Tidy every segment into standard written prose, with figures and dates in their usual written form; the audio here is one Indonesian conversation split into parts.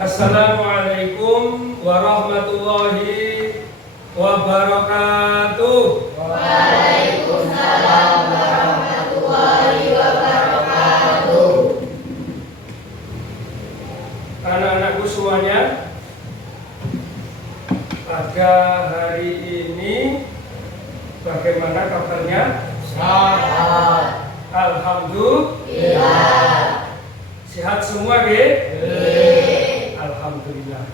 Assalamualaikum warahmatullahi wabarakatuh. Waalaikumsalam warahmatullahi wabarakatuh. Anak-anakku semuanya, pada hari ini bagaimana kabarnya? Sehat. Alhamdulillah. Sehat semua, Alhamdulillah.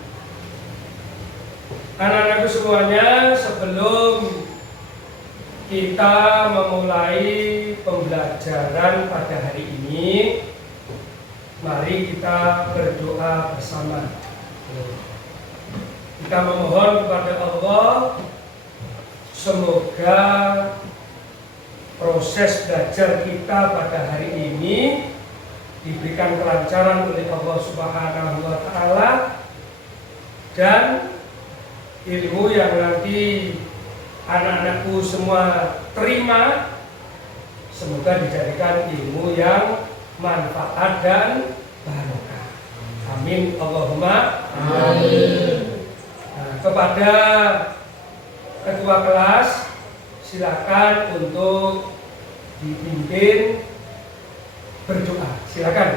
Anak-anakku semuanya, sebelum kita memulai pembelajaran pada hari ini, mari kita berdoa bersama. Kita memohon kepada Allah, semoga proses belajar kita pada hari ini diberikan kelancaran oleh Allah Subhanahu wa Ta'ala, dan ilmu yang nanti anak-anakku semua terima semoga dijadikan ilmu yang manfaat dan barokah. Amin Allahumma amin. Nah, kepada ketua kelas, silakan untuk dipimpin berdoa. Silakan.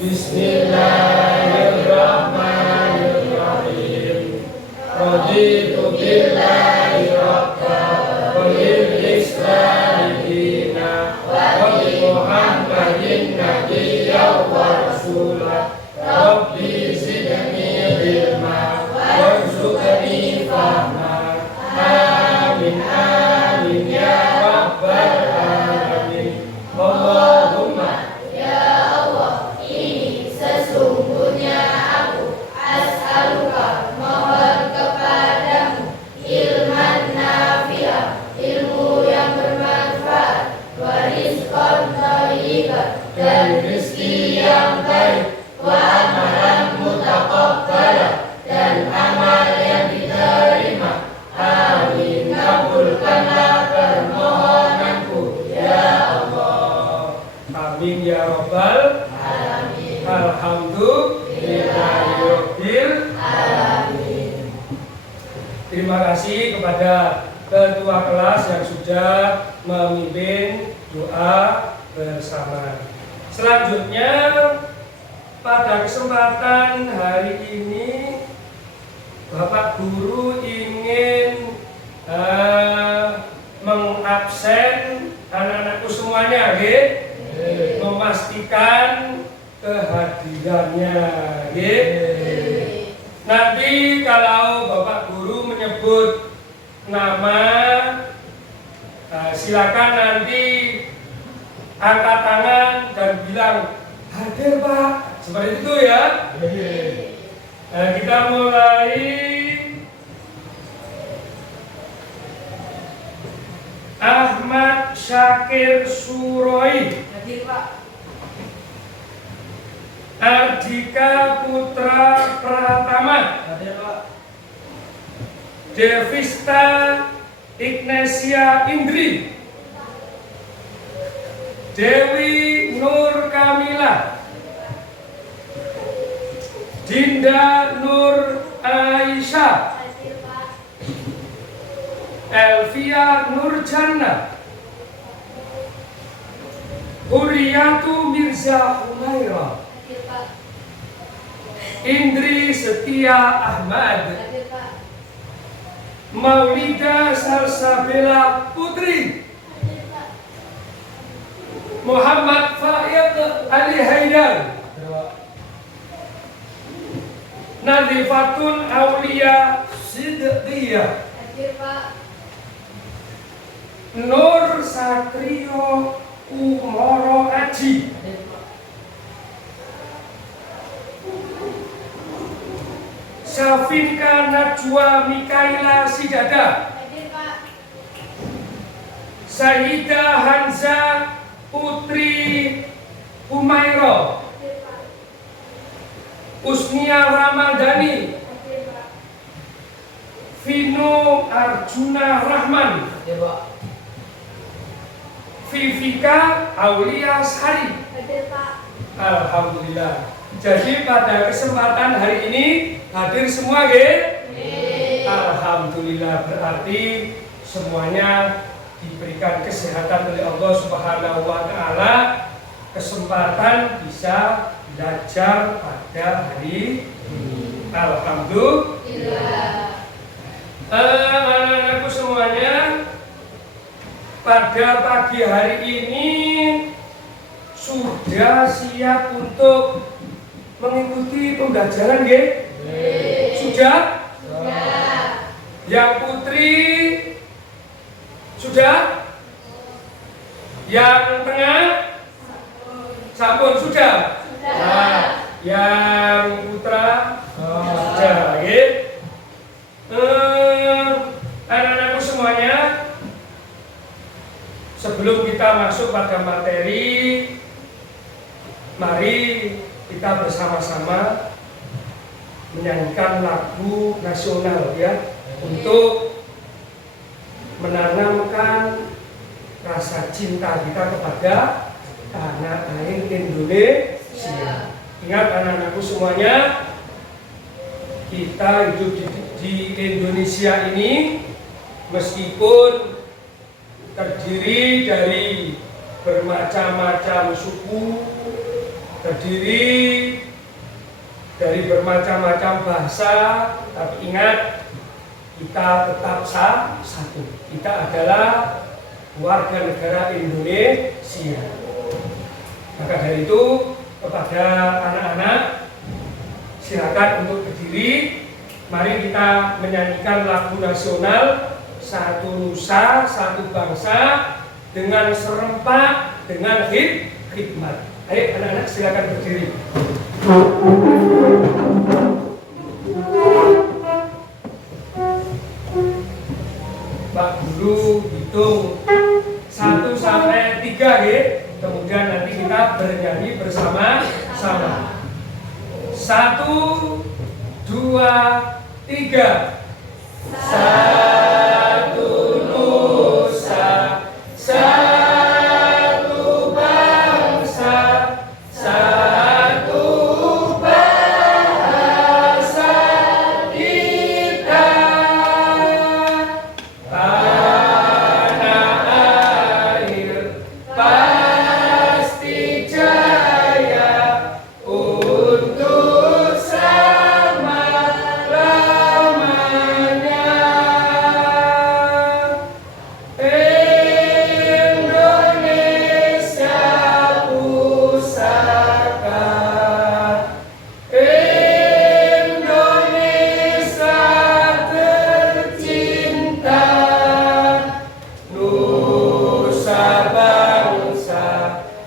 Bismillahirrahmanirrahim. Raditu billahi rabban wa bil islami dinan wa bi Muhammadin nabiyyan wa rasulan. Rabbi zidni ilma warzuqni fahma. Amin amin ya rabbal alamin. Allahumma Ya Allah, ini sesungguhnya aku as'aluka, mohon kepadamu, ilman nafi'ah, ilmu yang bermanfaat, wa rizqan thayyiban, dan rezeki yang baik, wa amalan mutaqabbalah, dan amal yang diterima. Amin. Kabulkanlah permohonanku, ya Allah. amin ya rabbal Alamin. alhamdulillahirabbil Alamin. Terima kasih kepada ketua kelas yang sudah memimpin doa bersama. Selanjutnya, pada kesempatan hari ini Bapak Guru ingin mengabsen anak-anakku semuanya, memastikan kehadirannya. Nanti kalau Bapak Guru menyebut nama, silakan nanti angkat tangan dan bilang hadir Pak, seperti itu ya. Kita mulai. Ahmad Syakir Suroi. Hadir Pak. Ardika Putra Pratama. Hadir Pak. Devista Ignasia Indri. Dewi Nur Kamila. Dinda Nur Aisyah. Hadir Pak. Elvia Nurjana. Huriyatu Mirza Humaira. Hadir Pak. Indri Setia Ahmad. Hadir Pak. Maulida Salsabila Putri. Hadir Pak. Muhammad Faid Ali Haidar. Nadifatun Aulia Sidqiyah. Hadir Pak. Nur Satrio Umoro Aji. Hadir Pak. Safinka Najwa Mikaila Sidada. Hadir Pak. Sayyidah Hanza Putri Humairo. Hadir Pak. Usnia Ramadhani. Hadir Pak. Vino Arjuna Rahman. Hadir Pak. Vivika Aulia Sari. Hadir Pak. Alhamdulillah. Jadi pada kesempatan hari ini hadir semua, nggih? Alhamdulillah, berarti semuanya diberikan kesehatan oleh Allah Subhanahu wa taala, kesempatan bisa belajar pada hari ini. Alhamdulillah. Anak-anakku semuanya, pada pagi hari ini sudah siap untuk mengikuti pembelajaran, nggih? Sudah? Yang putri sudah? Yang tengah? Sampun sudah? Nah, yang putra sudah, nggih? Anak-anakku semuanya, sebelum kita masuk pada materi, mari kita bersama-sama menyanyikan lagu nasional ya, untuk menanamkan rasa cinta kita kepada tanah air Indonesia. Ingat anak-anakku semuanya, kita hidup di Indonesia ini meskipun terdiri dari bermacam-macam suku, terdiri dari bermacam-macam bahasa, tapi ingat, kita tetap satu. Kita adalah warga negara Indonesia. Maka dari itu, kepada anak-anak, silakan untuk berdiri. Mari kita menyanyikan lagu nasional Satu Nusa, Satu Bangsa dengan serempak, dengan hikmat. Ayo anak-anak silakan berdiri. Pak Guru hitung 1 sampai 3 ya. Kemudian nanti kita bernyanyi bersama-sama. 1, 2, 3. Satu Nusa, satu bangsa, satu bahasa kita. Tanah air pasti jaya untuk selama-lamanya. Indonesia pusaka, Indonesia tercinta, nusa bangsa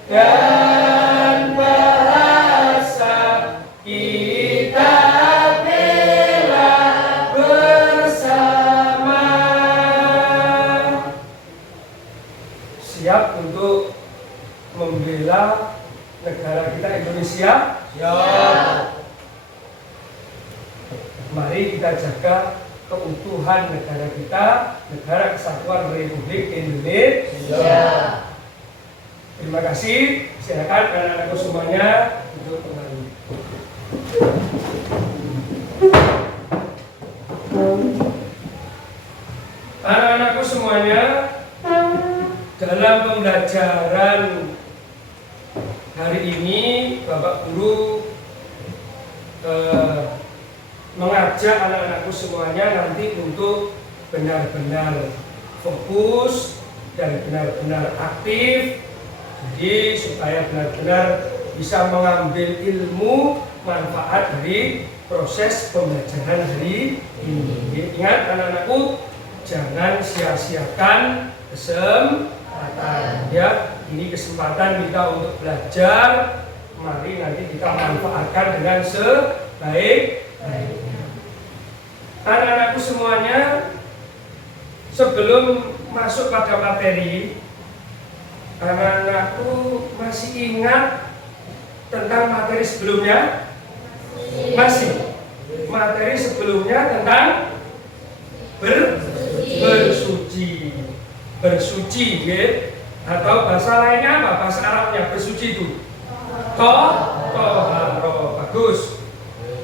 dan bahasa kita bela bersama. Siap untuk membela negara kita Indonesia? Mari kita jaga keutuhan negara kita, Negara Kesatuan Republik Indonesia. Terima kasih. Silakan anak-anakku semuanya untuk kembali. Anak-anakku semuanya, dalam pembelajaran hari ini Bapak Guru mengajak anak-anakku semuanya nanti untuk benar-benar fokus dan benar-benar aktif, jadi supaya benar-benar bisa mengambil ilmu manfaat dari proses pembelajaran hari ini. Ingat anak-anakku, jangan sia-siakan kesempatan ya. Ini kesempatan kita untuk belajar. Mari nanti kita manfaatkan dengan sebaik-baiknya. Anak-anakku semuanya, sebelum masuk pada materi, anak-anakku masih ingat tentang materi sebelumnya? Masih. Materi sebelumnya tentang bersuci. Bersuci, ya. Atau bahasa lainnya apa? Bahasa Arabnya bersuci itu toharo. Bagus.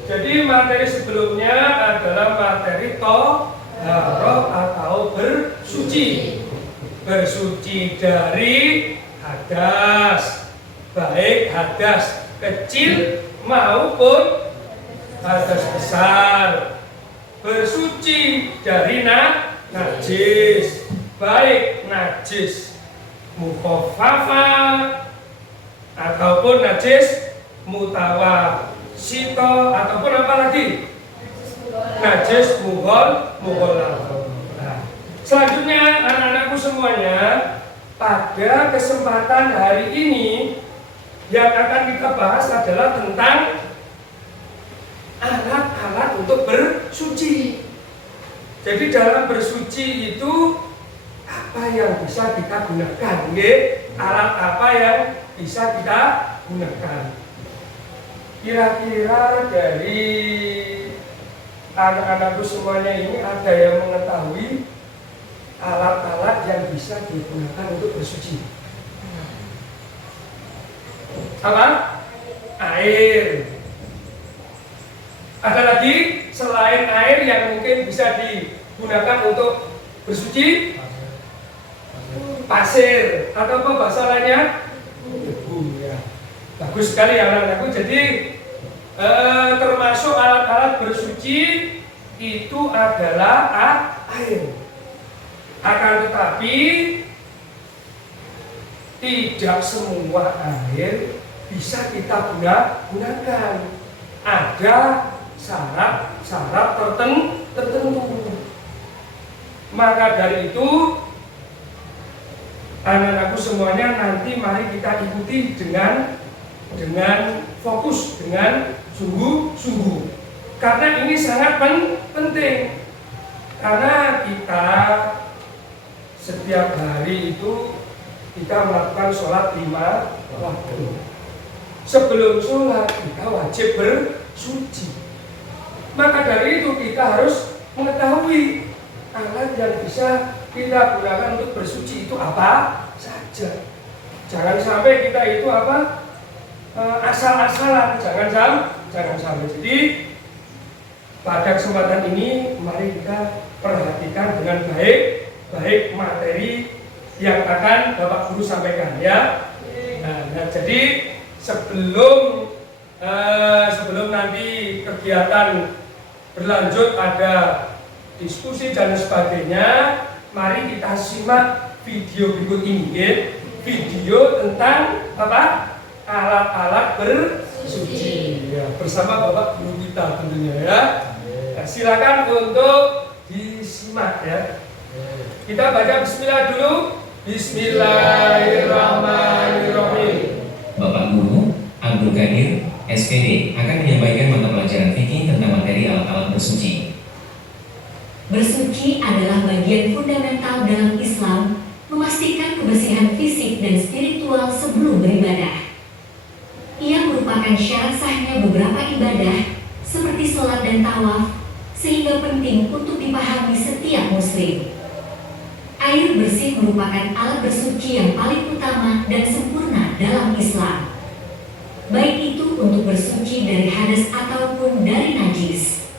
Jadi materi sebelumnya adalah materi toharo atau bersuci. Bersuci dari hadas, baik hadas kecil maupun hadas besar. Bersuci dari najis, baik najis mukhaffafa ataupun najis mutawasito ataupun apa lagi? Najis mughalladh. Nah, selanjutnya anak-anakku semuanya, pada kesempatan hari ini yang akan kita bahas adalah tentang alat-alat untuk bersuci. Jadi dalam bersuci itu apa yang bisa kita gunakan? Alat apa yang bisa kita gunakan? Kira-kira dari anak-anakku semuanya ini ada yang mengetahui alat-alat yang bisa digunakan untuk bersuci? Apa? Air. Ada lagi selain air yang mungkin bisa digunakan untuk bersuci? Pasir atau apa bahasa lainnya? Debu ya. Bagus sekali anak-anakku. Jadi termasuk alat-alat bersuci itu adalah air. Akan tetapi tidak semua air bisa kita gunakan. Ada syarat-syarat tertentu. Maka dari itu anak-anakku semuanya, nanti mari kita ikuti dengan fokus, dengan sungguh-sungguh. Karena ini sangat penting. Karena kita setiap hari itu kita melakukan sholat 5 waktu. Sebelum sholat kita wajib bersuci. Maka dari itu kita harus mengetahui alat yang bisa kita gunakan untuk bersuci itu apa saja. Jangan sampai kita itu apa asal-asalan, jangan sampai. Jadi pada kesempatan ini mari kita perhatikan dengan baik materi yang akan Bapak Guru sampaikan ya. Nah, jadi sebelum nanti kegiatan berlanjut ada diskusi dan sebagainya, mari kita simak video berikut ini ya. Video tentang apa? Alat-alat bersuci ya, bersama Bapak Guru kita tentunya ya. Nah, silakan untuk disimak ya. Kita baca bismillah dulu. Bismillahirrahmanirrahim. Bapak Guru Abdul Qadir SPD akan menyampaikan mata pelajaran fikih tentang materi alat-alat bersuci. Bersuci adalah bagian fundamental dalam Islam, memastikan kebersihan fisik dan spiritual sebelum beribadah. Ia merupakan syarat sahnya beberapa ibadah, seperti sholat dan tawaf, sehingga penting untuk dipahami setiap muslim. Air bersih merupakan alat bersuci yang paling utama dan sempurna dalam Islam. Baik itu untuk bersuci dari hadas ataupun dari najis.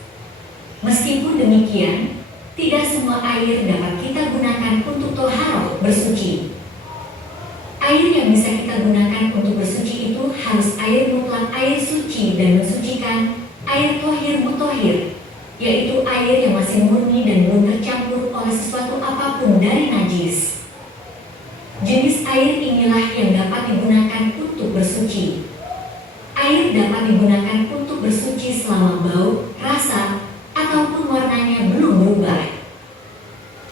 Meskipun demikian, tidak semua air dapat kita gunakan untuk toharoh bersuci. Air yang bisa kita gunakan untuk bersuci itu harus air mutlak, air suci dan mensucikan, air tohir mutohir, yaitu air yang masih murni dan belum tercampur oleh sesuatu apapun dari najis. Jenis air inilah yang dapat digunakan untuk bersuci. Air dapat digunakan untuk bersuci selama bau, rasa, ataupun warnanya belum berubah.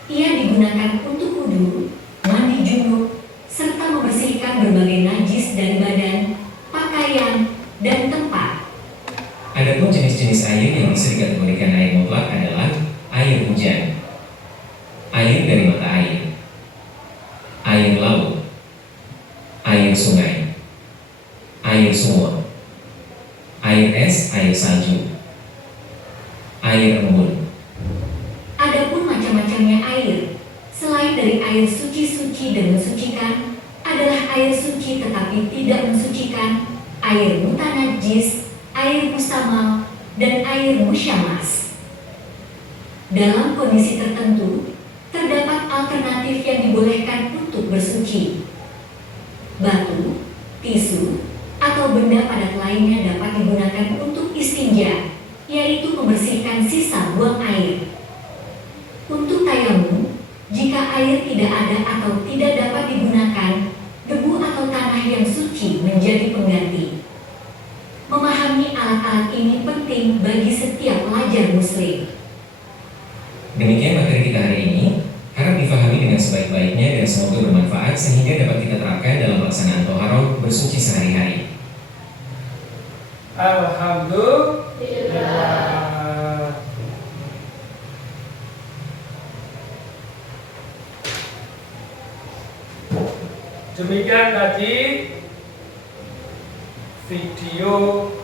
Ia digunakan untuk wudu, mandi junub, serta membersihkan berbagai najis dari badan, pakaian, dan tempat. Adapun jenis-jenis air yang bisa dikategorikan air mutlak adalah air hujan, air dari mata air, air laut, air sungai, air sumur, air es, air salju, air embun. Adapun macam-macamnya air, selain dari air suci-suci dan mensucikan, tidak mensucikan, air mutanajis, air mustamal, dan air musyamas. Dalam kondisi tertentu, terdapat alternatif yang dibolehkan untuk bersuci. Batu, tisu, atau benda padat lainnya dapat digunakan untuk istinja, yaitu membersihkan sisa buang air. Untuk tayamum, jika air tidak ada atau tidak dapat digunakan, debu atau tanah yang suci menjadi pengganti. Memahami alat-alat ini penting bagi setiap pelajar muslim. Demikian materi kita hari ini. Harap difahami dengan sebaik-baiknya dan semoga bermanfaat sehingga dapat kita terapkan dalam pelaksanaan toharoh bersuci sehari-hari. Alhamdulillah. Demikian tadi video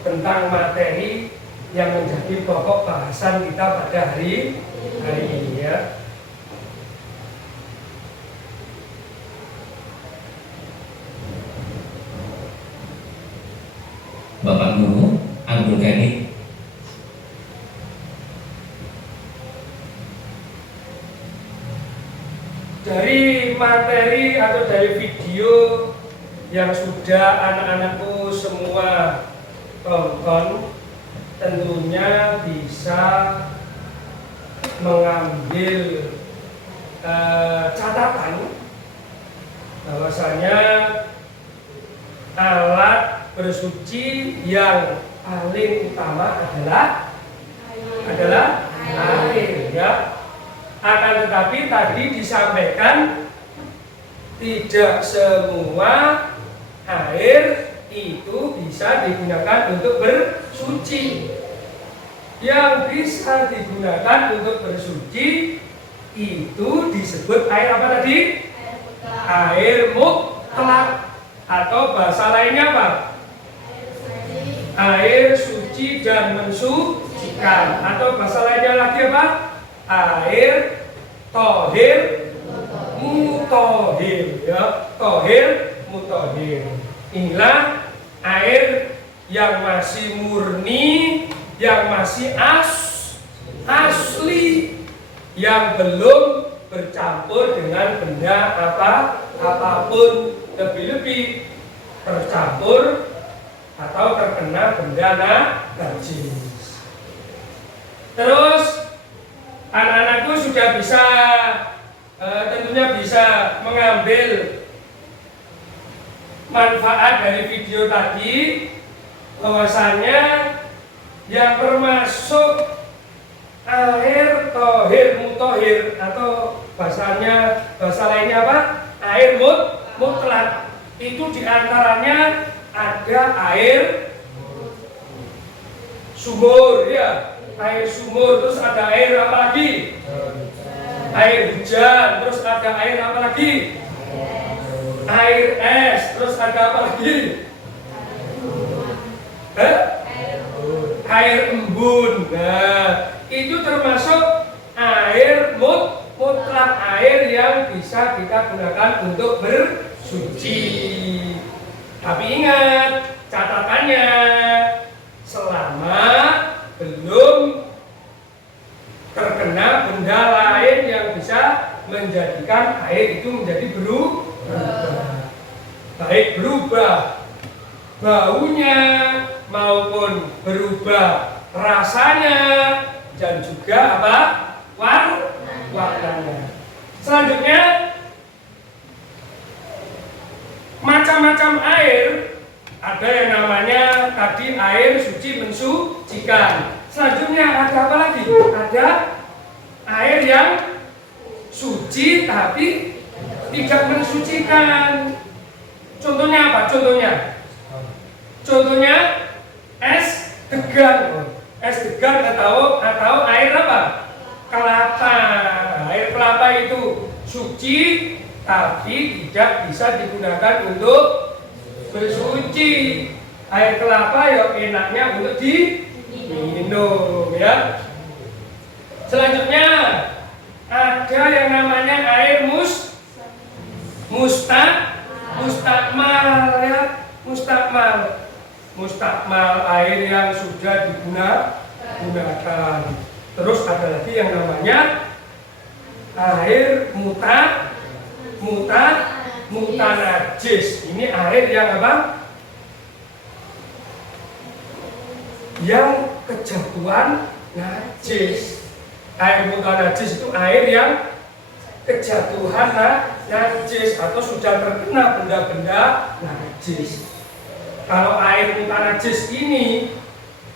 tentang materi yang menjadi pokok bahasan kita pada hari ini ya. Bapak Guru Abdul Qadir. Dari materi atau dari video yang sudah anak-anakku semua tonton, tentunya bisa mengambil catatan bahwasanya alat bersuci yang paling utama adalah air ya. Akan tetapi tadi disampaikan tidak semua air itu bisa digunakan untuk bersuci. Yang bisa digunakan untuk bersuci itu disebut air apa tadi? Air mutlak, atau bahasa lainnya apa? Air suci dan mensucikan, atau bahasa lainnya lagi apa? Air tohir mutohir ya, tohir mutohir. Inilah air yang masih murni, yang masih asli, yang belum bercampur dengan benda apapun, lebih-lebih tercampur atau terkena benda najis. Terus anak-anakku sudah bisa tentunya bisa mengambil manfaat dari video tadi, bahwasannya yang termasuk air tohir mutohir, atau bahasa lainnya apa? Air mutlak. Itu diantaranya ada air sumur ya, air sumur, terus ada air apa lagi? Air hujan, terus ada air apa lagi? Air es, terus ada apa lagi? Air embun. Nah, itu termasuk air mutlak, air yang bisa kita gunakan untuk bersuci. Tapi ingat catatannya, selama belum terkena benda lain yang bisa menjadikan air itu menjadi berubah, baik berubah baunya maupun berubah rasanya dan juga apa? Warnanya. Selanjutnya, macam-macam air. Ada yang namanya tadi air suci mensucikan. Selanjutnya ada apa lagi? Ada air yang suci tapi tidak mensucikan. Contohnya apa? Contohnya es degan. Es degan atau air apa? Kelapa. Air kelapa itu suci tapi tidak bisa digunakan untuk bersuci. Air kelapa ya enaknya untuk diminum ya. Selanjutnya ada yang namanya air mustakmal ya. mustakmal. Mustakmal air yang sudah digunakan. Terus ada lagi yang namanya air mutanajis. Ini air yang apa? Yang kejatuhan najis. Air mutanajis itu air yang kejatuhan najis atau sudah terkena benda-benda najis. Kalau air mutanajis ini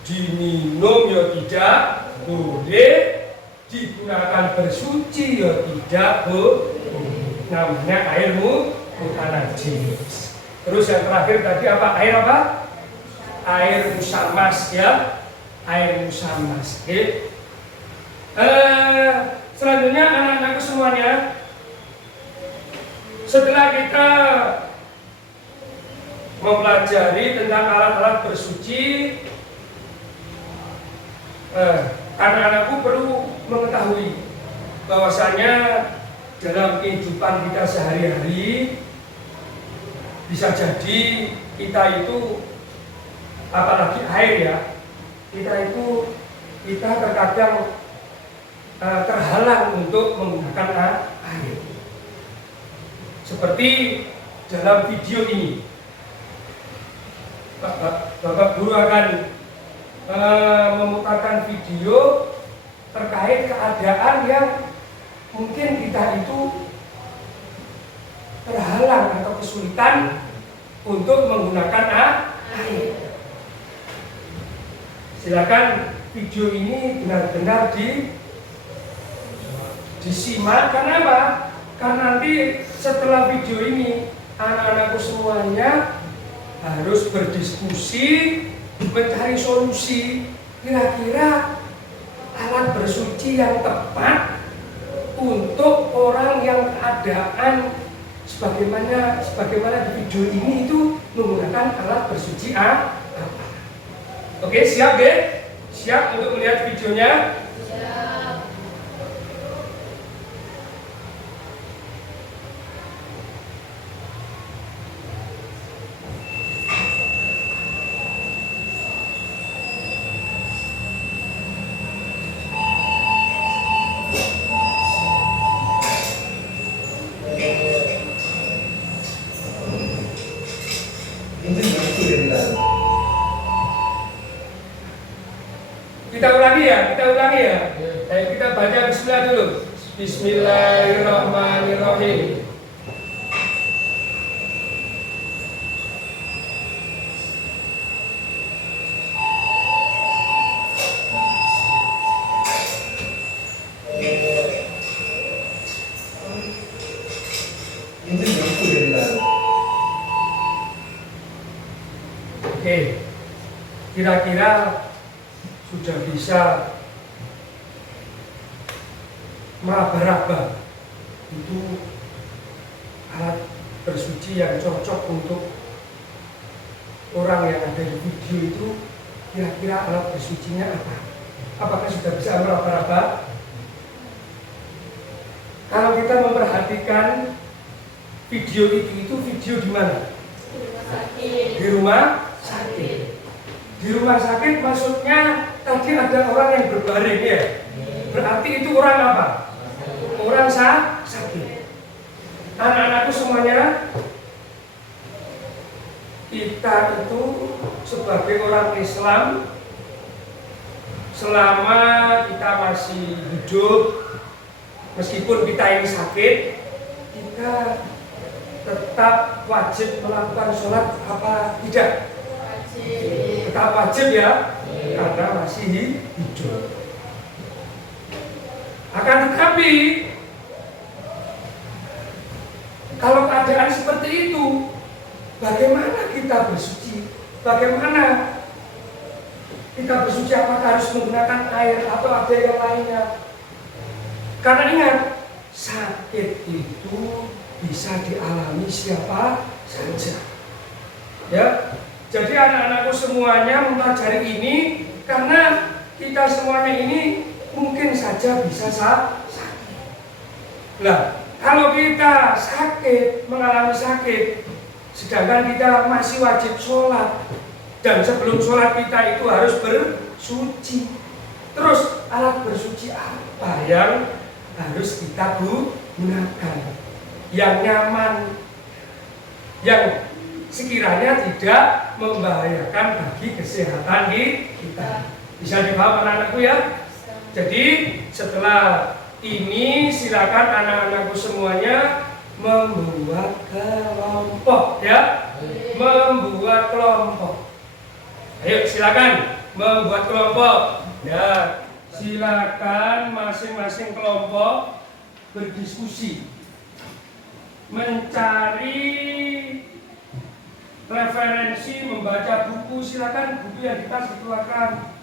diminum ya tidak boleh, digunakan bersuci ya tidak boleh. Namanya air mutanajis. Terus yang terakhir tadi apa? Air apa? Air musamas ya. Air musamas. Oke. Selanjutnya anak-anakku semuanya, setelah kita mempelajari tentang alat-alat bersuci, anak-anakku perlu mengetahui bahwasanya dalam kehidupan kita sehari-hari bisa jadi kita itu, apalagi air ya, kita terkadang terhalang untuk menggunakan air. Seperti dalam video ini, Bapak Guru akan memutarkan video terkait keadaan yang mungkin kita itu terhalang atau kesulitan untuk menggunakan air. Silakan video ini benar-benar disimak. Karena apa? Karena nanti setelah video ini anak-anakku semuanya harus berdiskusi, mencari solusi kira-kira alat bersuci yang tepat untuk orang yang keadaan sebagaimana di video ini itu menggunakan alat bersuci apa. Oke, siap deh? Siap untuk melihat videonya? Kita ulangi ya. Kita baca bismillah dulu. Bismillahirrahmanirrahim. Oke, kira-kira sudah bisa meraba-raba itu alat bersuci yang cocok untuk orang yang ada di video itu. Kira-kira alat bersucinya apa? Apakah sudah bisa meraba-raba? Kalau kita memperhatikan video itu video di mana? Di rumah sakit. Di rumah sakit maksudnya tadi ada orang yang berbaring ya. Berarti itu orang apa? Orang sakit. Anak-anakku semuanya, kita itu sebagai orang Islam, selama kita masih hidup, meskipun kita ini sakit, kita tetap wajib melakukan sholat apa tidak? Tetap wajib ya, karena masih hidup. Akan tetapi kalau keadaan seperti itu, bagaimana kita bersuci? Bagaimana kita bersuci? Apakah harus menggunakan air atau ada yang lainnya? Karena ingat, sakit itu bisa dialami siapa saja. Ya, jadi anak-anakku semuanya mempelajari ini karena kita semuanya ini mungkin saja bisa sakit. Nah, kalau kita sakit, mengalami sakit, Sedangkan kita masih wajib sholat. Dan sebelum sholat kita itu harus bersuci. Terus alat bersuci apa yang harus kita gunakan? Yang nyaman, yang sekiranya tidak membahayakan bagi kesehatan kita. Bisa dipaham anak-anakku ya? Jadi setelah ini silakan anak-anakku semuanya membuat kelompok ya. Membuat kelompok. Ayo silakan membuat kelompok. Ya, silakan masing-masing kelompok berdiskusi. Mencari referensi, membaca buku, silakan buku yang kita keluarkan.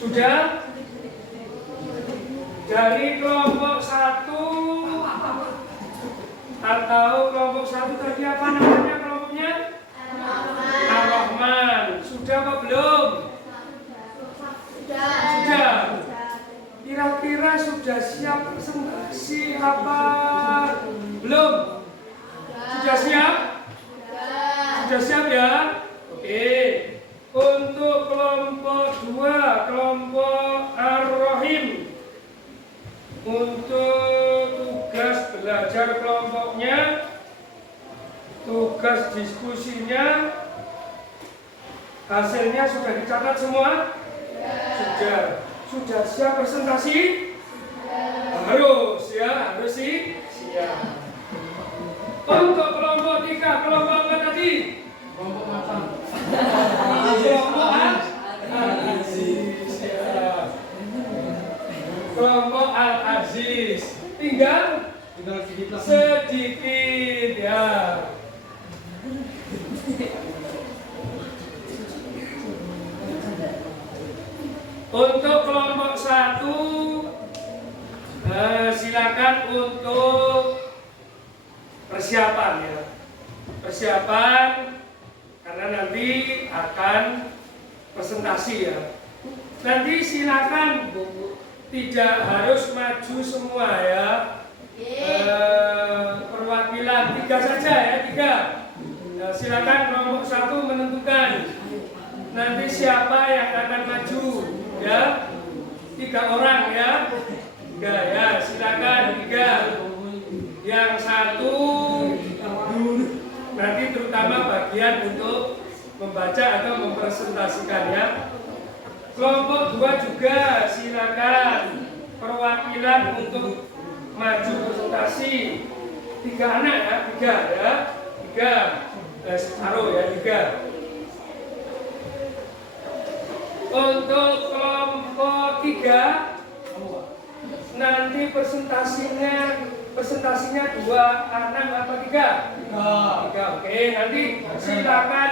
Sudah? Dari kelompok 1 atau kelompok 1 tadi apa namanya kelompoknya? Ar-Rahman. Sudah apa belum? Sudah. Kira-kira sudah siap presentasi apa? Belum? Sudah siap? Sudah siap ya? Oke. Untuk kelompok 2, kelompok Ar-Rahim, untuk tugas belajar kelompoknya, tugas diskusinya, hasilnya sudah dicatat semua? Sudah. Sudah siap presentasi? Harus ya, harus sih siap. Untuk kelompok 3, kelompok apa tadi? Kelompok makan. Kelompok Al-Aziz ya. Kelompok Al-Aziz tinggal sedikit ya. Untuk kelompok 1 silakan untuk persiapan ya. Persiapan karena nanti akan presentasi ya. Nanti silakan tidak harus maju semua ya. Perwakilan 3 saja ya, 3. Silakan kelompok 1 menentukan nanti siapa yang akan maju ya. 3 orang ya. 3 ya, silakan 3. Yang 1 nanti terutama bagian untuk membaca atau mempresentasikan ya. Kelompok 2 juga silakan perwakilan untuk maju presentasi. 3 anak ya, 3 ya. 3 separuh ya, 3. Untuk kelompok 3 nanti presentasinya 2 anak apa 3? 3. Oke, nanti silakan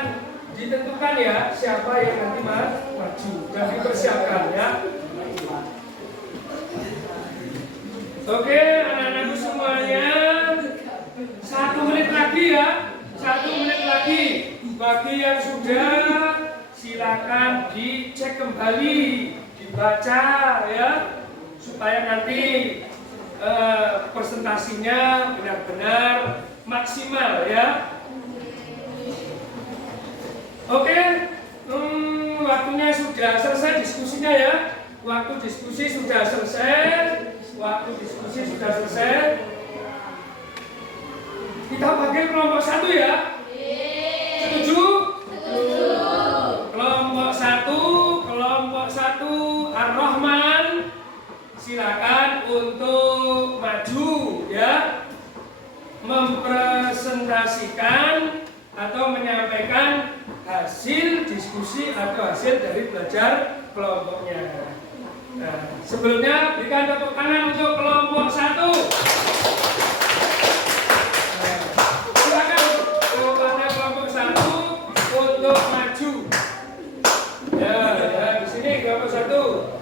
ditentukan ya siapa yang nanti maju dan dipersiapkan ya. Oke, anak-anakku semuanya 1 menit lagi ya. 1 menit lagi. Bagi yang sudah silakan dicek kembali, dibaca ya supaya nanti presentasinya benar-benar maksimal ya. Oke, waktunya sudah selesai diskusinya ya. Waktu diskusi sudah selesai. Kita panggil kelompok 1 ya. Setuju? Kelompok 1 Ar-Rahman, silakan untuk maju ya, mempresentasikan atau menyampaikan hasil diskusi atau hasil dari belajar kelompoknya. Nah, sebelumnya berikan tepuk tangan untuk kelompok 1. Silakan kepada kelompok 1 untuk maju. Ya, di sini kelompok 1.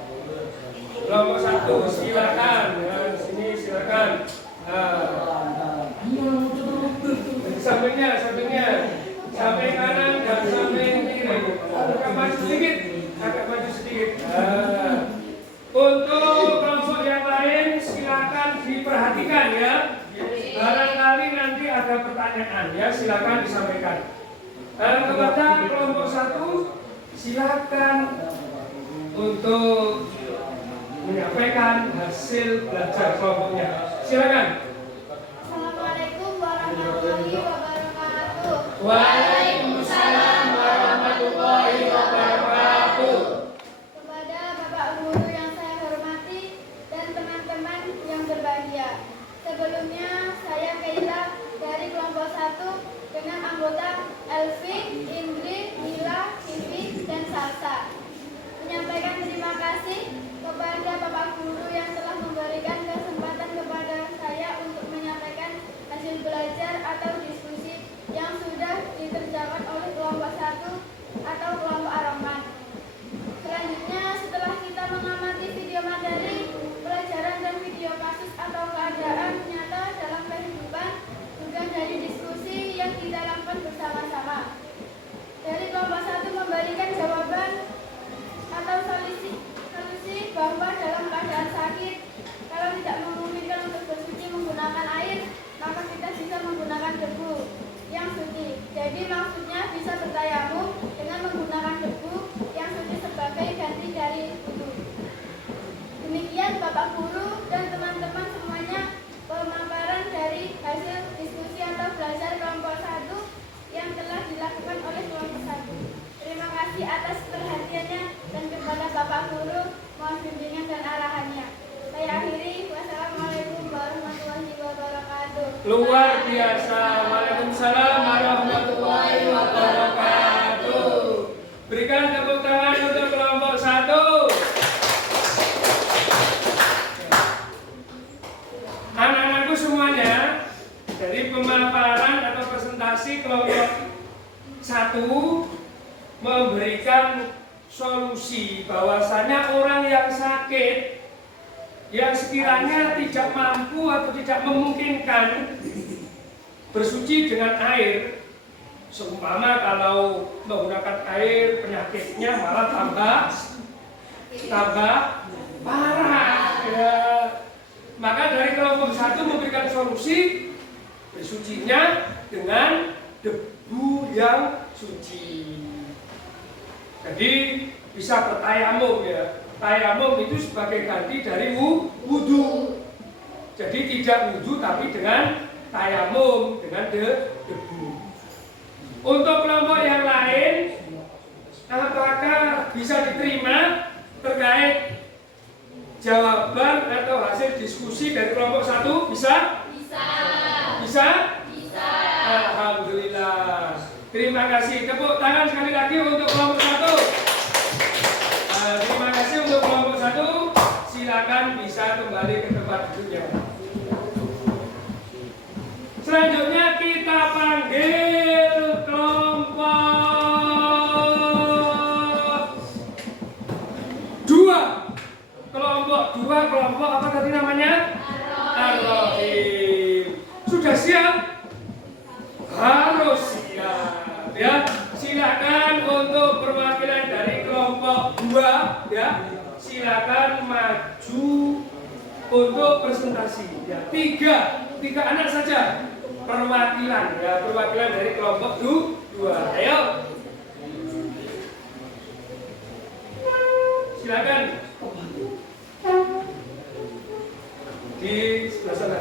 Diberikan ya. Barangkali nanti ada pertanyaan ya, silakan disampaikan. Kepada kelompok 1 silakan untuk menyampaikan hasil belajar kelompoknya. Silakan. Assalamualaikum warahmatullahi wabarakatuh. Waalaikumsalam warahmatullahi wabarakatuh. Kepada Bapak Guru yang saya hormati dan teman-teman yang berbahagia. Sebelumnya saya Kaila dari kelompok 1 dengan anggota Elvi, Indri, Mila, Vivi, dan Salsa. Menyampaikan terima kasih kepada Bapak Guru yang telah memberikan kesempatan kepada saya untuk menyampaikan hasil belajar atau diskusi yang sudah dikerjakan oleh kelompok 1 atau kelompok Ar-Rahman. Selanjutnya, setelah kita mengamati video materi, pelajaran dan video kasus atau keadaan nyata dalam kehidupan, juga dari diskusi yang kita lakukan bersama-sama. Dari kelompok 1 memberikan jawaban atau solusi bahwa dalam keadaan sakit, kalau tidak memungkinkan untuk bersuci menggunakan air, maka kita bisa menggunakan debu yang suci. Jadi maksudnya bisa bertayamum dengan menggunakan debu yang suci sebagai ganti dari wudu. Demikian Bapak Guru dan teman-teman semuanya pemaparan dari hasil diskusi atau belajar kelompok 1 yang telah dilakukan oleh kelompok 1. Terima kasih atas perhatiannya dan kepada Bapak Guru mohon bimbingan dan arahannya. Saya akhiri. Wassalamualaikum warahmatullahi wabarakatuh. Luar biasa. Waalaikumsalam warahmatullahi wabarakatuh. Berikan tepuk tangan untuk kelompok 1. Anak-anakku semuanya, dari pemaparan atau presentasi kelompok 1 memberikan solusi bahwasanya orang yang sakit yang sekiranya tidak mampu atau tidak memungkinkan bersuci dengan air, seumpama kalau menggunakan air penyakitnya malah tambah parah ya. Maka dari kelompok 1 memberikan solusi bersucinya dengan debu yang suci. Jadi bisa bertayamum ya. Tayamum itu sebagai ganti dari wudu. Jadi tidak wudu tapi dengan tayamum, dengan debu. Untuk kelompok yang lain, apakah bisa diterima terkait jawaban atau hasil diskusi dari kelompok 1? Bisa? Bisa. Bisa? Bisa. Alhamdulillah. Terima kasih. Tepuk tangan sekali lagi untuk kelompok 1. Terima kasih untuk kelompok 1. Silakan bisa kembali ke tempat duduknya. Selanjutnya kita panggil kelompok 2. Kelompok 2, kelompok apa tadi namanya? Ar-Rahim. Sudah siap? Harus siap ya. Silakan untuk perwakilan dari kelompok 2 ya. Silakan maju untuk presentasi ya. Tiga anak saja perwakilan ya, perwakilan dari kelompok 2. Ayo. Silakan. Di sebelah sana.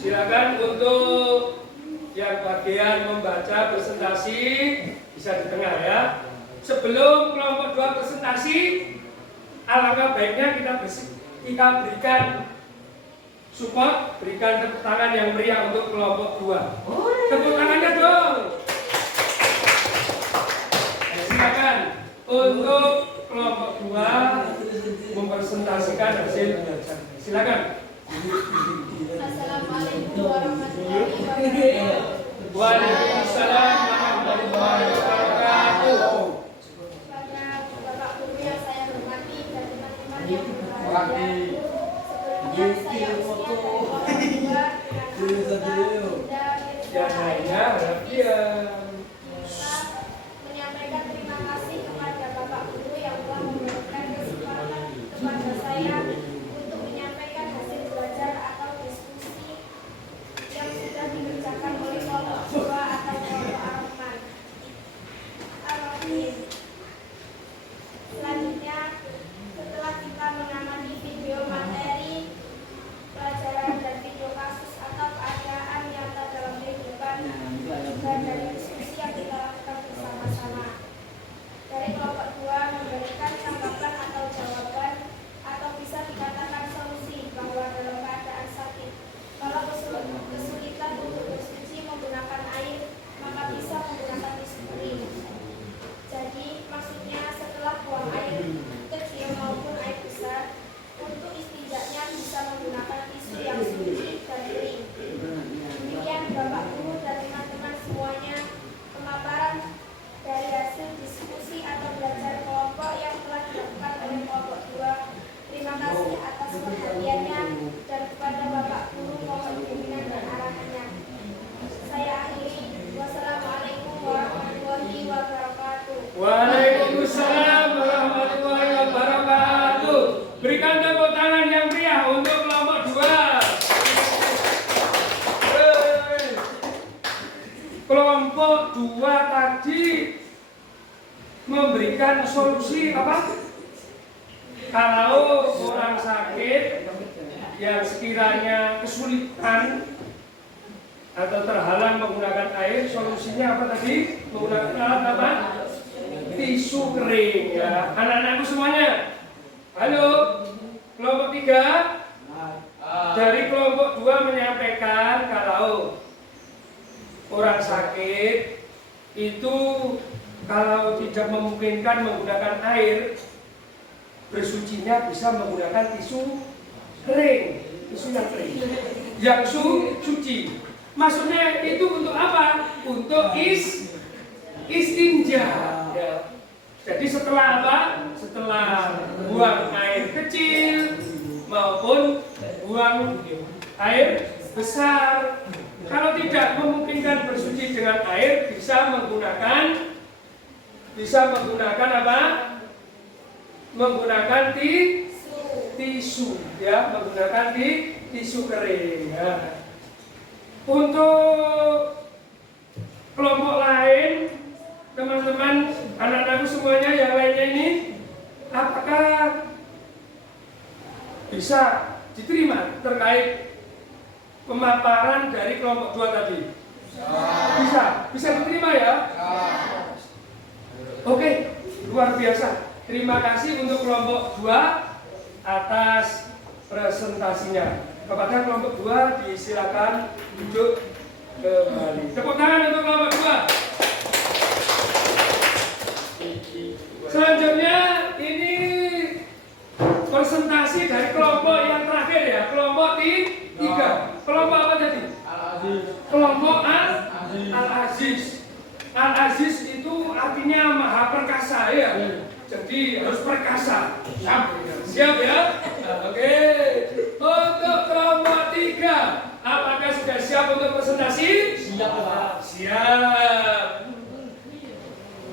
Silakan untuk yang bagian membaca presentasi bisa di tengah ya. Sebelum kelompok 2 presentasi, alangkah baiknya kita berikan support, berikan tepuk tangan yang meriah untuk kelompok 2. Tepuk tangannya dong. Silakan untuk kelompok 2 mempresentasikan hasil belajar. Silakan. Assalamualaikum warahmatullahi wabarakatuh. Waalaikumsalam warahmatullahi wabarakatuh. Kepada Bapak Guru yang saya hormati dan teman-teman yang berbahagia. Sebelumnya saya usia dari orang tua Yang lainnya perhatian. menyampaikan terima kasih kepada Bapak Guru yang telah memberikan kesempatan kepada saya untuk menyampaikan hasil tangan yang meriah untuk kelompok 2. Kelompok 2 tadi memberikan solusi apa? Kalau orang sakit yang sekiranya kesulitan atau terhalang menggunakan air, solusinya apa tadi? Menggunakan alat apa? Tisu kering ya. Anak-anakku semuanya. Halo. Kelompok 3 dari kelompok 2 menyampaikan kalau orang sakit itu kalau tidak memungkinkan menggunakan air, bersucinya bisa menggunakan tisu kering, tisu yang kering, yang suci. Maksudnya itu untuk apa? Untuk istinja. Ya. Jadi setelah apa? Setelah buang air kecil maupun buang air besar. Kalau tidak memungkinkan bersuci dengan air, bisa menggunakan apa? Menggunakan tisu, ya, menggunakan tisu kering. Ya. Untuk kelompok lain, teman-teman, anak-anakku semuanya yang lainnya ini, apakah bisa diterima terkait pemaparan dari kelompok 2 tadi? Bisa diterima ya? Oke, luar biasa. Terima kasih untuk kelompok 2 atas presentasinya. Kepada kelompok 2 disilakan duduk kembali. Tepuk tangan untuk kelompok 2. Selanjutnya ini presentasi dari kelompok yang terakhir ya, kelompok 3. Kelompok apa tadi? Kelompok Al-Aziz. Al-Aziz itu artinya maha perkasa ya. Jadi harus perkasa. Siap ya? Oke. Untuk kelompok 3, apakah sudah siap untuk presentasi? Siap.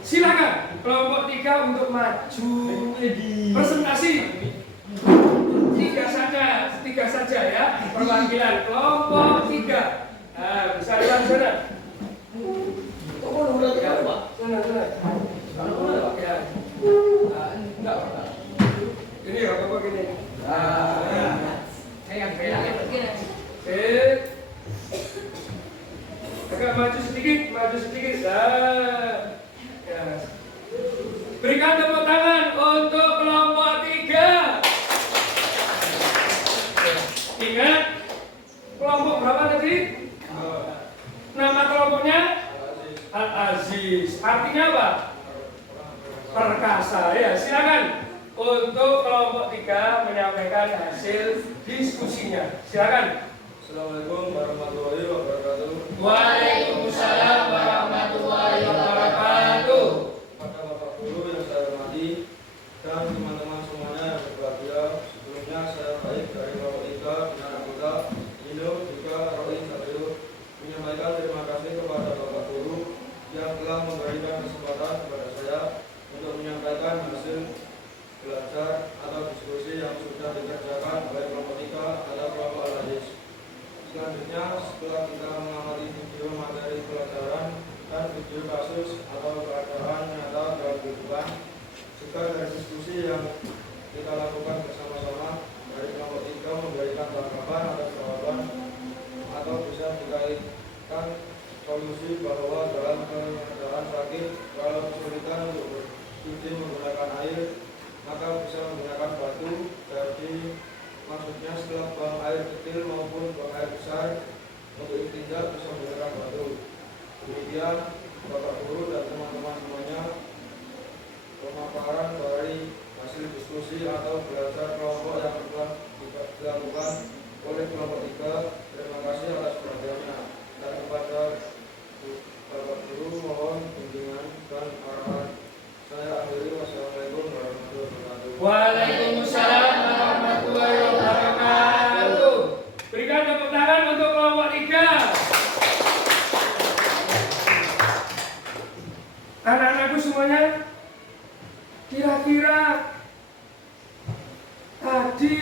Silakan kelompok 3 untuk maju presentasi. Tiga saja ya. Perwakilan kelompok 3. Bisa lihat sana. Ini ya, apa gini? Agak maju sedikit. Ya. Berikan tepuk tangan untuk kelompok 3. Ingat, kelompok berapa tadi? Nama kelompoknya Al-Aziz. Artinya apa? Perkasa ya. Silakan untuk kelompok 3 menyampaikan hasil diskusinya. Silakan. Assalamualaikum warahmatullahi wabarakatuh. Waalaikumsalam warahmatullahi wabarakatuh. Pada Bapak Guru yang saya hormati dan teman-teman semuanya yang berbahagia, sebelumnya saya baik dari kelompok 3 dengan anggota Indo juga Roin Satrio menyampaikan terima kasih kepada Bapak Guru yang telah memberikan kesempatan kepada saya untuk menyampaikan hasil belajar atau diskusi yang sudah dikerjakan oleh kelompok 3 atau kelompok Al-Aziz. Selanjutnya, setelah kita mengamati video materi pelajaran dan video kasus atau keadaan nyata dalam kehidupan, juga dari diskusi yang kita lakukan bersama-sama, dari kelompok 3 memberikan tanggapan atau jawaban atau bisa dikaitkan solusi bahwa dalam keadaan sakit, kalau kesulitan untuk bersuci menggunakan air, maka bisa menggunakan batu. Jadi maksudnya setelah buang air kecil maupun buang air besar untuk istinja bisa menggunakan batu. Demikian Bapak Guru dan teman-teman semuanya pemaparan dari hasil diskusi atau belajar kelompok yang telah dilakukan oleh kelompok 3. Terima kasih atas perhatiannya, dan kepada Bapak Guru mohon bimbingan dan arahan. Saya akhiri. Wassalamualaikum warahmatullahi wabarakatuh. Waalaikumsalam warahmatullahi wabarakatuh. Berikan tepuk tangan untuk kelompok 3. Anak-anakku semuanya, kira-kira tadi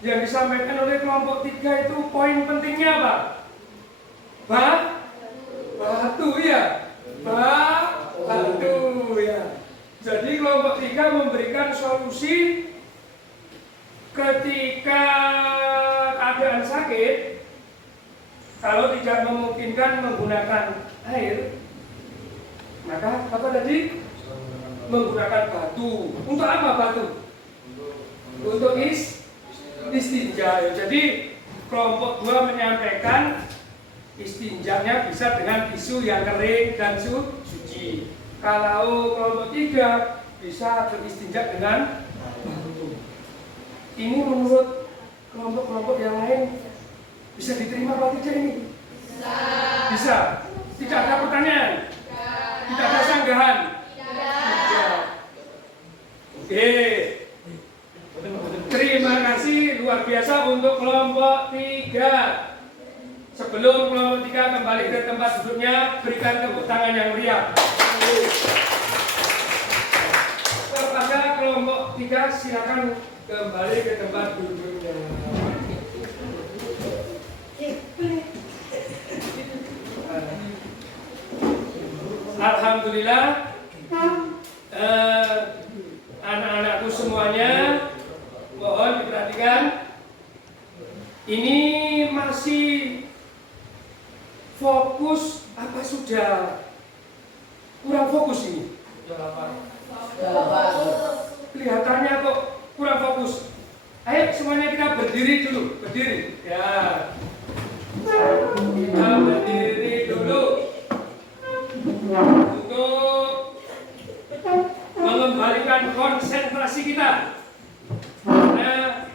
yang disampaikan oleh kelompok 3 itu poin pentingnya apa? Batu ya. Batu ya. Jadi kelompok 3 memberikan solusi ketika keadaan sakit, kalau tidak memungkinkan menggunakan air, maka apa tadi? Menggunakan batu. Untuk apa batu? Untuk istinja. Jadi kelompok 2 menyampaikan istinjanya bisa dengan tisu yang kering dan suci. Kalau kelompok 3 bisa beristinja dengan batu. Ini menurut kelompok-kelompok yang lain bisa diterima atau tidak ini? Bisa. Tidak ada pertanyaan? Tidak ada sanggahan? Tidak. Oke. Terima kasih luar biasa untuk kelompok 3. Sebelum kelompok 3 kembali ke tempat duduknya, berikan tepuk tangan yang meriah. Kepada kelompok 3 silakan kembali ke tempat duduknya. Alhamdulillah, anak-anakku semuanya, mohon diperhatikan. Ini masih fokus apa sudah kurang fokus ini? Kelihatannya kok kurang fokus. Ayo semuanya kita berdiri dulu, berdiri. Ya. Kita berdiri dulu untuk mengembalikan konsentrasi kita. Karena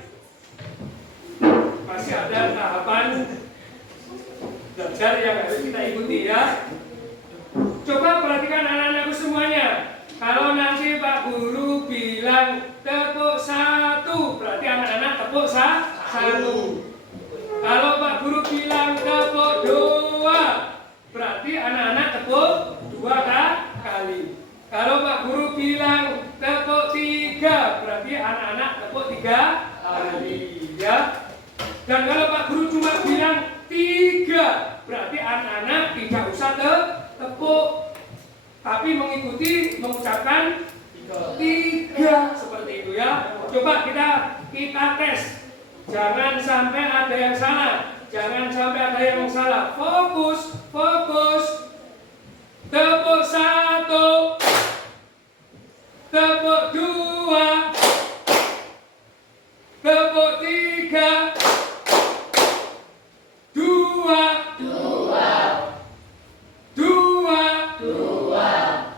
masih ada tahapan belajar yang harus kita ikuti ya. Coba perhatikan anak-anakku semuanya. Kalau nanti Pak Guru bilang tepuk 1, berarti anak-anak tepuk 1. Kalau Pak Guru bilang tepuk 2, berarti anak-anak tepuk 2 kali. Kalau Pak Guru bilang tepuk 3, berarti anak-anak tepuk 3 kali ya. Dan kalau Pak Guru cuma bilang 3, berarti anak-anak tidak usah tepuk, tapi mengikuti mengucapkan 3 seperti itu ya. Coba kita tes. Jangan sampai ada yang salah. Jangan sampai ada yang salah. Fokus, fokus. Tepuk 1, tepuk 2, tepuk 3, 2, 2,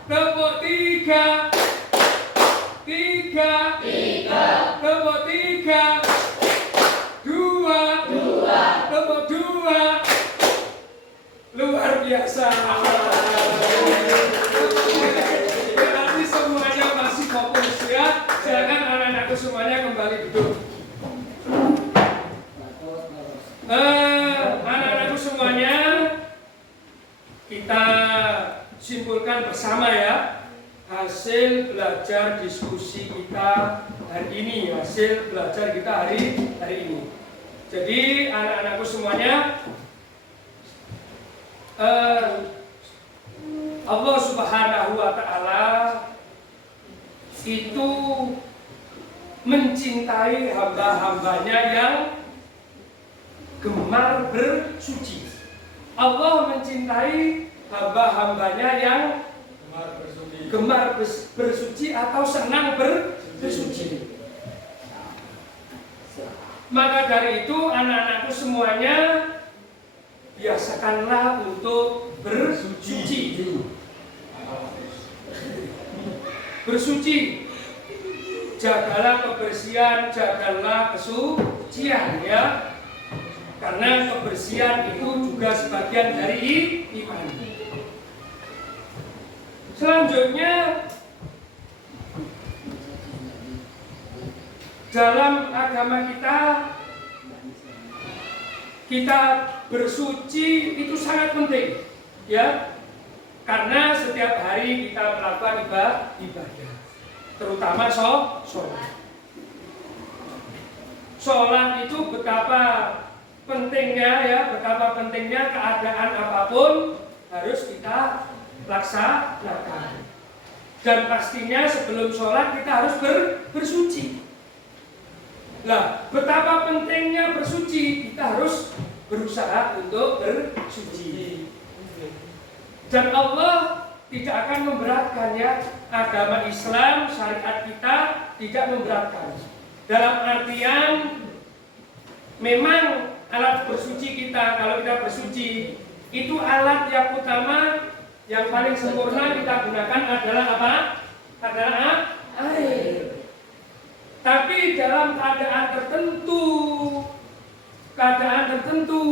tepuk 3, 3, tepuk 3, 2, tepuk 2. Luar biasa. Nanti semuanya masih fokus ya. Silakan anak-anakku semuanya kembali duduk. Anak-anakku semuanya, kita simpulkan bersama ya hasil belajar diskusi kita hari ini, hasil belajar kita hari ini. Jadi anak-anakku semuanya, Allah Subhanahu wa Ta'ala itu mencintai hamba-hambanya yang gemar bersuci. Allah mencintai hamba-hambanya yang gemar bersuci atau senang bersuci. Maka dari itu anak-anakku semuanya, biasakanlah untuk bersuci. Bersuci. Jagalah kebersihan, jagalah kesucian ya. Karena kebersihan itu juga sebagian dari iman. Selanjutnya, dalam agama kita bersuci itu sangat penting ya. Karena setiap hari kita melakukan ibadah, terutama sholat. sholat itu betapa pentingnya ya, betapa pentingnya keadaan apapun harus kita laksanakan. Dan pastinya sebelum sholat kita harus bersuci. Lah, betapa pentingnya bersuci, kita harus berusaha untuk bersuci. Dan Allah tidak akan memberatkan ya, agama Islam, syariat kita tidak memberatkan. Dalam artian memang alat bersuci kita, kalau kita bersuci itu alat yang utama, yang paling sempurna kita gunakan adalah apa? Adalah air. Tapi dalam keadaan tertentu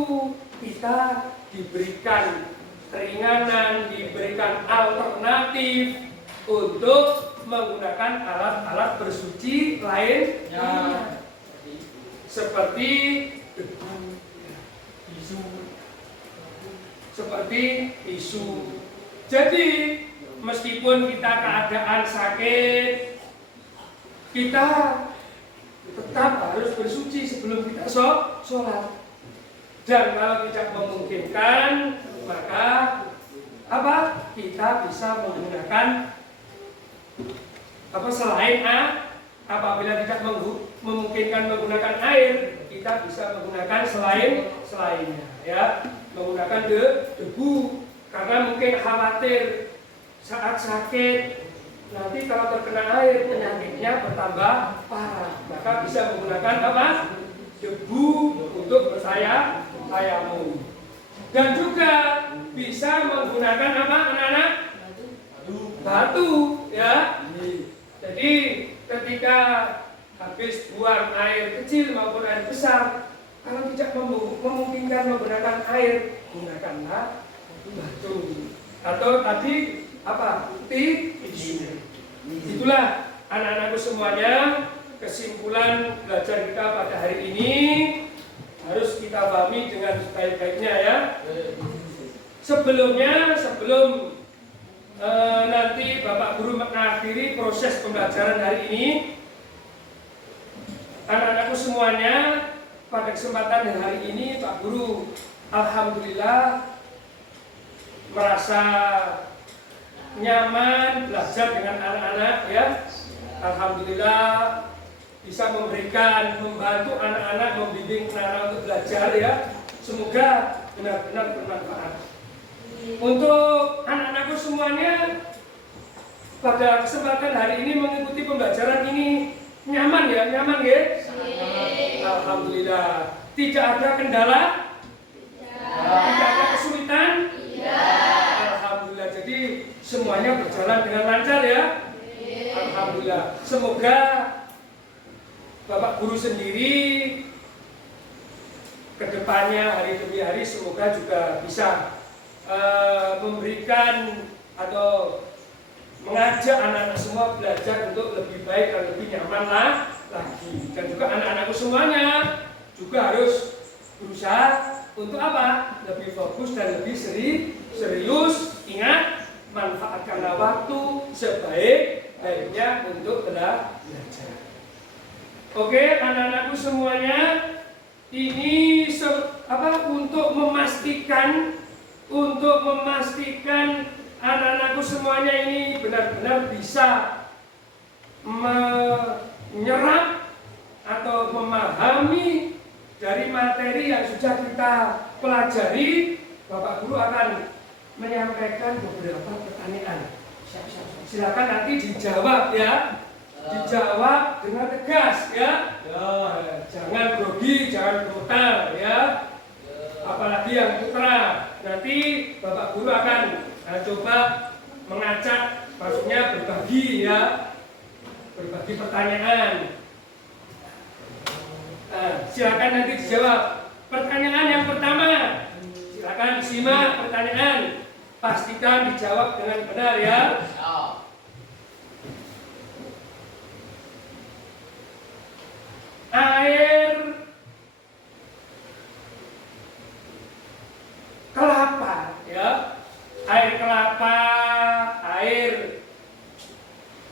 kita diberikan keringanan, diberikan alternatif untuk menggunakan alat-alat bersuci lainnya. Seperti tisu. Jadi meskipun kita keadaan sakit, kita tetap harus bersuci sebelum kita sholat. Dan kalau tidak memungkinkan, maka apa? Kita bisa menggunakan apa selain apabila tidak memungkinkan menggunakan air, kita bisa menggunakan selainnya ya, menggunakan debu, karena mungkin khawatir saat sakit nanti kalau terkena air penyakitnya bertambah parah, maka bisa menggunakan apa? Debu untuk bertayamum. Dan juga bisa menggunakan apa anak-anak? Batu ya. Jadi ketika habis buang air kecil maupun air besar, kalau tidak memungkinkan menggunakan air, gunakanlah batu. Atau tadi apa? Tisu. Itulah anak-anakku semuanya, kesimpulan belajar kita pada hari ini harus kita pahami dengan sebaik-baiknya ya. Sebelum nanti Bapak Guru mengakhiri proses pembelajaran hari ini, anak-anakku semuanya, pada kesempatan hari ini Pak Guru alhamdulillah merasa nyaman belajar dengan anak-anak ya. Alhamdulillah bisa membantu anak-anak, membimbing anak-anak untuk belajar ya. Semoga benar-benar bermanfaat. Untuk anak-anakku semuanya, pada kesempatan hari ini mengikuti pembelajaran ini nyaman ya? Alhamdulillah. Tidak ada kendala? Tidak ada kesulitan? Alhamdulillah. Jadi semuanya berjalan dengan lancar ya? Alhamdulillah. Semoga Bapak Guru sendiri kedepannya hari demi hari semoga juga bisa memberikan atau mengajak anak-anak semua belajar untuk lebih baik dan lebih nyaman lagi. Dan juga anak-anakku semuanya juga harus berusaha untuk apa? Lebih fokus dan lebih serius. Ingat, manfaatkanlah waktu sebaik-baiknya untuk belajar. Oke, anak-anakku semuanya, ini untuk memastikan anak-anakku semuanya ini benar-benar bisa menyerap atau memahami dari materi yang sudah kita pelajari. Bapak Guru akan menyampaikan beberapa pertanyaan. Silakan nanti dijawab ya. Dijawab dengan tegas ya. Jangan grogi, jangan brutal ya. Apalagi yang putra. Nanti Bapak Guru akan coba mengacak, maksudnya berbagi ya, berbagi pertanyaan. Silakan nanti dijawab. Pertanyaan yang pertama, silakan disimak pertanyaan. Pastikan dijawab dengan benar ya. Air kelapa ya, air kelapa, air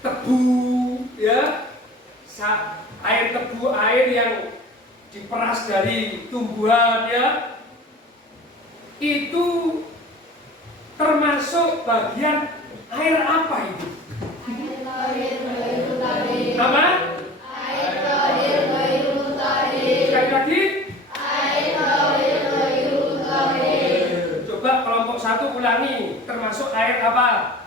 tebu ya, air tebu, air yang diperas dari tumbuhan ya, itu termasuk bagian air apa itu? Apa? Sekali lagi. Coba kelompok 1 ulangi, termasuk air apa?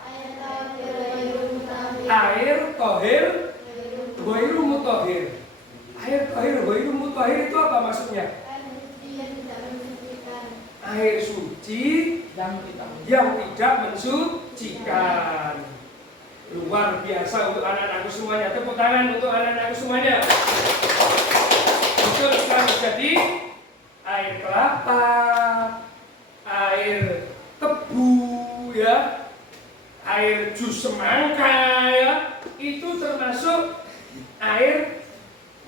Air tohir ghairu mutahhir. Air tohir ghairu mutahhir itu apa maksudnya? Air suci yang tidak mensucikan. Luar biasa untuk anak-anakku semuanya. Tepuk tangan untuk anak-anakku semuanya. Betul sekali. Jadi air kelapa, air tebu ya, air jus semangka ya, itu termasuk air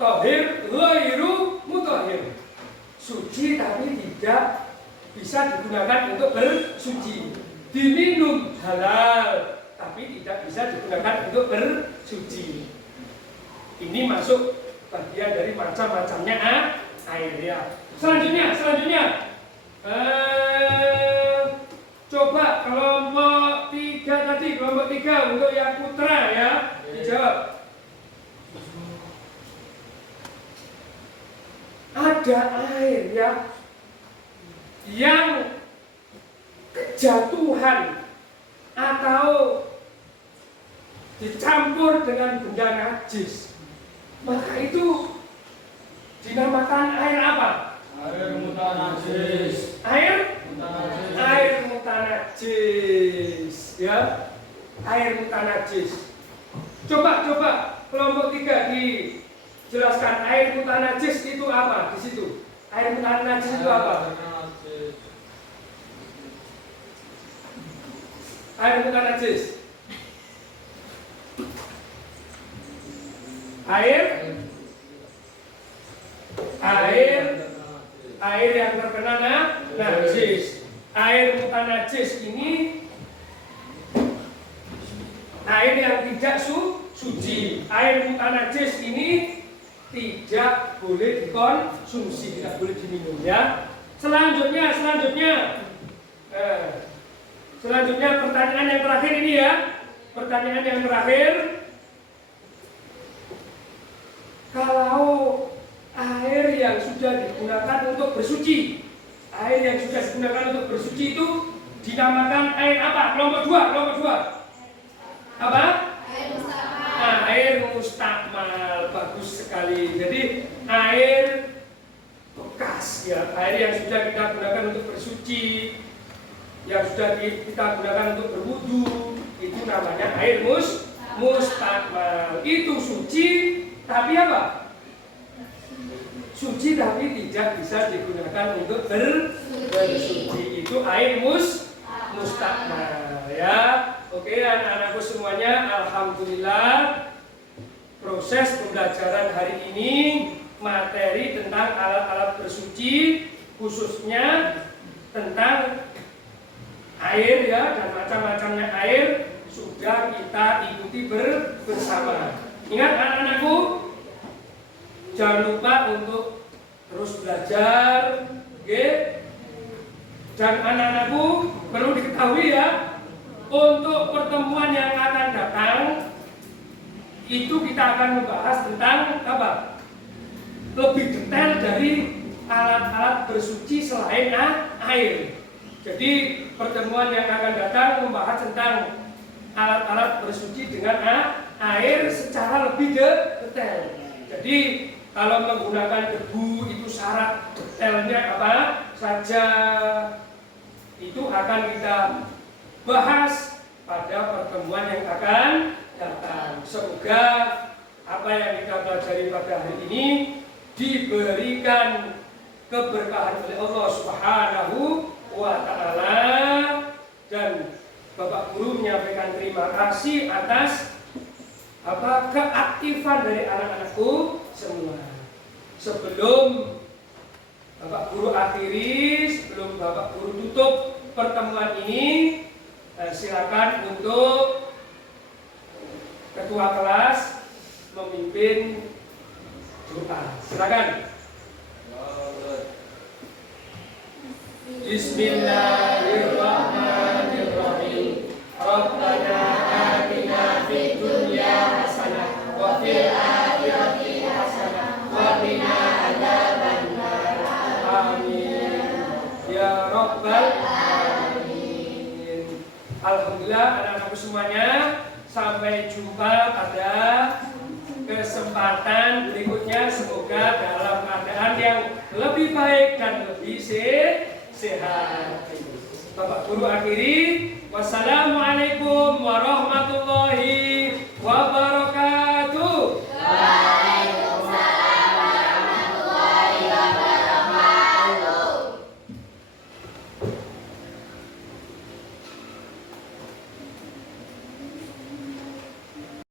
tohir ghairu mutahhir. Suci tapi tidak bisa digunakan untuk bersuci. Diminum halal, tapi tidak bisa digunakan untuk bersuci. Ini masuk bagian dari macam-macamnya air ya. Selanjutnya, coba kelompok 3 tadi, kelompok 3 untuk yang putra ya, dijawab. Ada air ya yang kejatuhan atau dicampur dengan benda najis, maka itu dinamakan air apa? Air mutanajis. Air mutanajis ya, air mutanajis. Coba kelompok 3 dijelaskan air mutanajis itu apa di situ? Air mutanajis itu apa? Air mutanajis. Air yang terkena najis. Air mutanajis ini air yang tidak suci. Air mutanajis ini tidak boleh dikonsumsi, tidak boleh diminum ya. Selanjutnya pertanyaan yang terakhir ini ya. Pertanyaan yang terakhir, kalau air yang sudah digunakan untuk bersuci, itu dinamakan air apa? Kelompok 2. Apa? Air mustakmal. Bagus sekali. Jadi air bekas ya, air yang sudah kita gunakan untuk bersuci, yang sudah kita gunakan untuk berwudu, itu namanya air mustakmal. Itu suci, tapi apa? Suci tapi tidak bisa digunakan untuk bersuci. Itu air mustakmal ya. Oke anak-anakku semuanya, alhamdulillah proses pembelajaran hari ini materi tentang alat-alat bersuci, khususnya tentang air ya, dan macam-macamnya air sudah kita ikuti bersama. Ingat anak-anakku, jangan lupa untuk terus belajar, oke? Dan anak-anakku perlu diketahui ya, untuk pertemuan yang akan datang itu kita akan membahas tentang apa? Lebih detail dari alat-alat bersuci selain air. Jadi pertemuan yang akan datang membahas tentang alat-alat bersuci dengan air secara lebih detail. Jadi kalau menggunakan debu itu syarat detailnya apa saja, itu akan kita bahas pada pertemuan yang akan datang. Semoga apa yang kita pelajari pada hari ini diberikan keberkahan oleh Allah Subhanahu wa Ta'ala, dan Bapak Guru menyampaikan terima kasih atas keaktifan dari anak-anakku semua. Sebelum Bapak Guru akhiri, sebelum Bapak Guru tutup pertemuan ini, silakan untuk ketua kelas memimpin doa. Silakan. Bismillahirrahmanirrahim. Rabbana atina fid dunya hasanah wa fil akhirati hasanah wa qina adzabannar. Amin. Ya Rabbal alamin. Alhamdulillah anak-anakku semuanya, sampai jumpa pada kesempatan berikutnya. Semoga dalam keadaan yang lebih baik dan lebih sehat. Bapak Guru akhiri, wassalamualaikum warahmatullahi